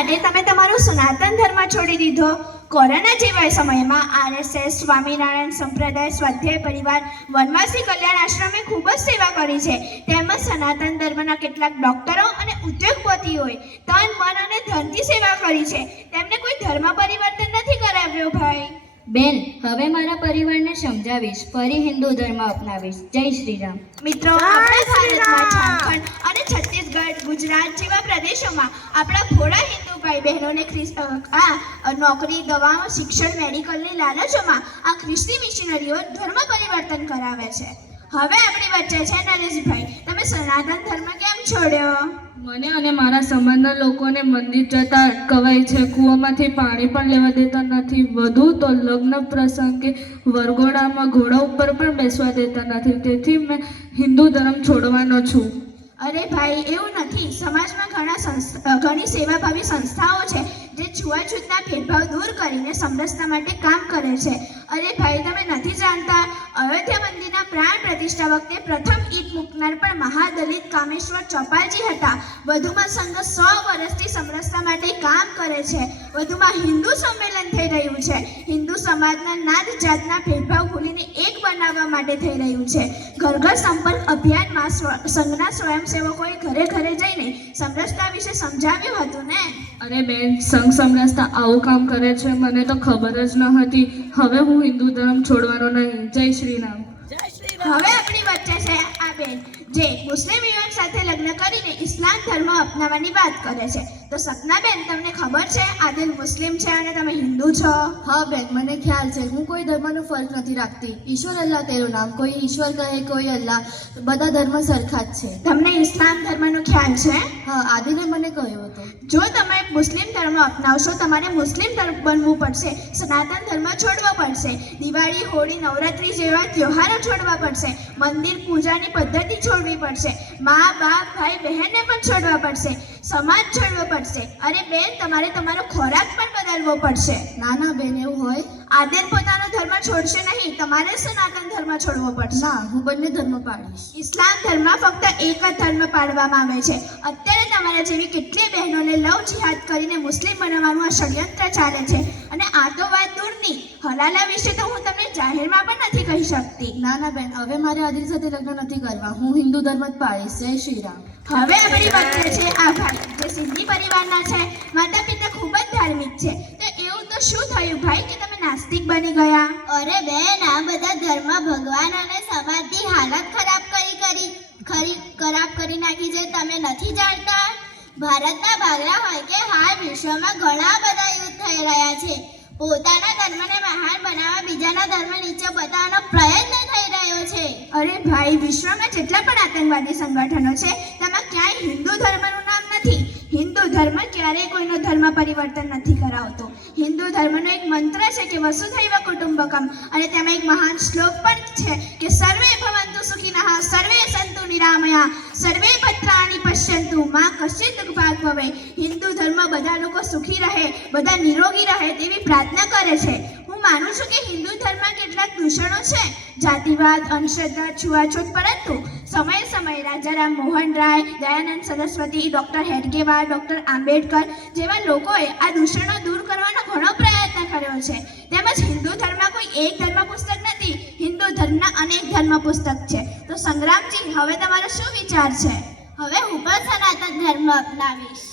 માટે તમે તમારો સનાતન ધર્મ છોડી દીધો? કોરોના જેવા સમયમાં આરએસએસ, સ્વામિનારાયણ સંપ્રદાય, સ્વાધ્યાય પરિવાર, વનવાસી કલ્યાણ આશ્રમે ખૂબ જ સેવા કરી છે. તેમજ સનાતન ધર્મના કેટલાક ડોક્ટરો અને ઉદ્યોગપતિઓએ તન, મન અને ધનથી સેવા કરી છે. તેમને કોઈ ધર્મ પરિવર્તન નથી કરાવ્યો ભાઈ. બેન, હવે મારા પરિવારને સમજાવીશ, ફરી હિન્દુ ધર્મ અપનાવીશ. જય શ્રી રામ. મિત્રો, આપણા ભારતમાં ઝારખંડ અને છત્તીસગઢ, ગુજરાત જેવા પ્રદેશોમાં આપણા ભોળા હિન્દુ ભાઈ બહેનોને નોકરી, દવા, શિક્ષણ, મેડિકલની લાલચોમાં આ ખ્રિસ્તી મિશનરીઓ ધર્મ પરિવર્તન કરાવે છે. હવે આપણી વચ્ચે છે નરેશભાઈ. તમે સનાતન ધર્મ કેમ છોડ્યો? મને અને મારા સમાજના લોકોને મંદિર જતા અટકાવાય છે. કૂવામાંથી પાણી પણ લેવા દેતા નથી. વધુ તો લગ્ન પ્રસંગે વરઘોડામાં ઘોડા ઉપર પણ બેસવા દેતા નથી. તેથી મેં હિન્દુ ધર્મ છોડવાનો છું. અરે ભાઈ, એવું નથી. સમાજમાં ઘણી સેવાભાવી સંસ્થાઓ છે જે છૂઆછૂતના ભેદભાવ દૂર કરીને સમરસતા માટે કામ કરે છે. અરે ભાઈ, તમે નથી જાણતા, અયોધ્યા મંદિરના પ્રાણ પ્રતિષ્ઠા વખતે પ્રથમ ઈંટ મૂકનાર પણ મહાદલિત કામેશ્વર ચોપાલજી હતા. વધુમાં સંઘ 100 વર્ષથી સમરસતા માટે કામ કરે છે. વધુમાં હિન્દુ સંમેલન થઈ રહ્યું છે. હિન્દુ સમાજના નાત જાતના ભેદભાવ ભૂલીને એક બનાવવા માટે થઈ રહ્યું છે. ઘર ઘર સંપર્ક અભિયાનમાં સંઘના સ્વયંસેવકોએ ઘરે ઘરે જઈને સમરસતા વિશે સમજાવ્યું હતું ને. અરે બેન, સંઘ સમરસતા આવું કામ કરે છે, મને તો ખબર જ ન હતી. હવે હું હિન્દુ ધર્મ છોડવાનો નહીં. જય શ્રી રામ. હવે આપણી વચ્ચે છે આ બેન, જે મુસ્લિમ યુવક સાથે લગ્ન કરીને ઇસ્લામ ધર્મ અપનાવવાની વાત કરે છે. તો સપના બેન, તમને ખબર છે આદિલ મુસ્લિમ છે અને તમે હિન્દુ છો? હા બેન, મને ખ્યાલ છે. હું કોઈ ધર્મનો ફરક નથી રાખતી. ઈશ્વર અલ્લાહ તેરું નામ. કોઈ ઈશ્વર કહે, કોઈ અલ્લાહ, બધા ધર્મ સરખા જ છે. તમને ઇસ્લામ ધર્મનો ખ્યાલ છે? હા, આદિલે મને કહ્યું હતું. જો તમે મુસ્લિમ ધર્મ અપનાવશો, તમારે મુસ્લિમ ધર્મ બનવું પડશે. સનાતન ધર્મ છોડવો પડશે. દિવાળી, હોળી, નવરાત્રી જેવા તહેવારો છોડવા પડશે. મંદિર પૂજાની પદ્ધતિ છોડવી પડશે. મા, બાપ, ભાઈ, બહેનને પણ છોડવા પડશે. સમાજ છોડવો પડશે. અરે બેન, તમારે તમારો ખોરાક પણ બદલવો પડશે. ના ના બેન, એવું હોય? આદિલ પોતાનો ધર્મ છોડશે નહીં. તમારે સનાતન ધર્મ છોડવો પડશે. ના, હું બંને ધર્મ પાડીશ. ઇસ્લામ ધર્મમાં ફક્ત એક જ ધર્મ પાળવામાં આવે છે. અત્યારે તમારા જેવી કેટલીય બહેનોને લવ જિહાદ કરીને મુસ્લિમ બનાવવાનું આ ષડયંત્ર ચાલે છે. અને આ તો વાત દૂરની, હલાલા વિશે તો હું તમને જાહેરમાં પણ નથી કહી શકતી. ના ના બેન, હવે મારે આદિલ સાથે લગ્ન નથી કરવા. હું હિન્દુ ધર્મ જ પાડીશ. જય શ્રી રામ. હવે આપણી વચ્ચે છે આ ભાઈ, જે સિંધી પરિવારના છે. માતા પિતા ખૂબ જ ધાર્મિક છે. તો એવું તો શું થયું ભાઈ કે તમે નાસ્તિક બની ગયા? અરે બેન, આ બધા ધર્મ ભગવાન અને સમાજની હાલત ખરાબ કરી નાખી છે. તમે નથી જાણતા? ભારતના ભાગલા હોય કે હાલ વિશ્વમાં ઘણા બધા યુદ્ધ થઈ રહ્યા છે. પોતાના ધર્મને મહાન બનાવવા બીજાના ધર્મ નીચે બતાવવાનો પ્રયત્ન થઈ રહ્યો છે. અરે ભાઈ, વિશ્વમાં જેટલા પણ આતંકવાદી સંગઠનો છે તેમાં ક્યાંય હિન્દુ ધર્મનું નામ નથી. હિન્દુ ધર્મ ક્યારેય કોઈનો ધર્મ પરિવર્તન નથી કરાવતો. હિન્દુ ધર્મનો એક મંત્ર છે કે વસુધૈવ કુટુંબકમ, અને તેમાં એક મહાન શ્લોક પણ છે કે સર્વે ભવન્તુ સુખિનઃ, સર્વે સંતુ નિરામયા, સર્વે ભદ્રાણિ પશ્યન્તુ, મા કશ્ચિત દુર્ભાગ ભવે. હિન્દુ ધર્મ બધા લોકો સુખી રહે, બધા નિરોગી રહે તેવી પ્રાર્થના કરે છે. હું માનું છું કે હિન્દુ ધર્મમાં કેટલાક દૂષણો છે, જાતિવાદ, અંધશ્રદ્ધા, છૂઆછૂત, પરંતુ સમયે રાજા રામ મોહન રાય, દયાનંદ સરસ્વતી, ડૉક્ટર હેડગેવાર, ડૉક્ટર આંબેડકર જેવા લોકોએ આ દૂષણો દૂર કરવાનો ઘણો પ્રયત્ન કર્યો છે. તેમજ હિન્દુ ધર્મમાં કોઈ એક ધર્મ પુસ્તક નથી. હિન્દુ ધર્મના અનેક ધર્મ પુસ્તક છે. તો સંગ્રામજી, હવે તમારો શું વિચાર છે? હવે હું પણ સનાતન ધર્મ અપનાવીશ.